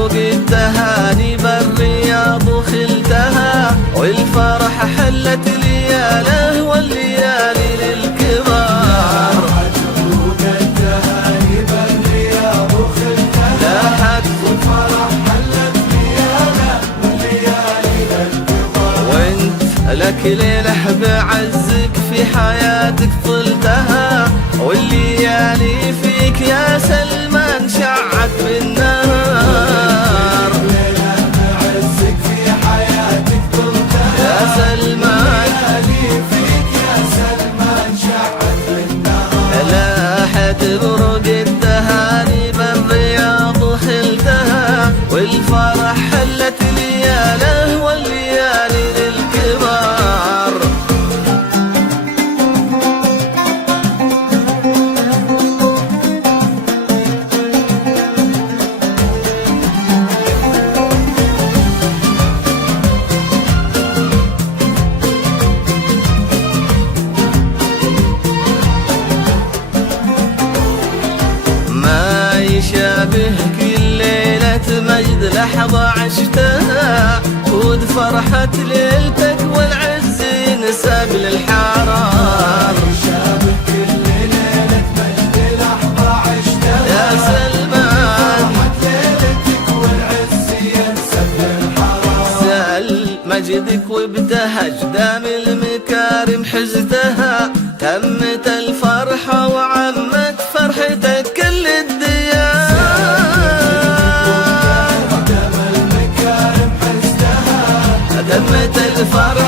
بروق التهاني بالرياض وخلتها، والفرح حلت لياله والليالي للكبار. بروق التهاني بالرياض وخلتها، لاحت والفرح حلت لياله والليالي للكبار. وانت لك ليلة بعزك في حياتك طلتها، والليالي فيك يا سلمان شعت بالنهار. ليلة بعزك في حياتك طلتها، يا سلمان والليالي فيك يا سلمان شعت بالنهار. لاحت بروق التهاني بالرياض وخلتها، والفرح حلت لياله والليالي للكبار. ما يشابه كل ليلة مجد لحظة عشتها، خذ فرحة ليلتك والعز ينسب للحرار. يشابه كل ليلة مجد لحظة عشتها، يا سلمان فرحة ليلتك والعز ينسب للحرار. سأل مجدك وابتهج دام المكارم حزتها، تمت الفرحة وعمت فرحتك كل الديار. دم المكارم حزتها، تمت الفرحة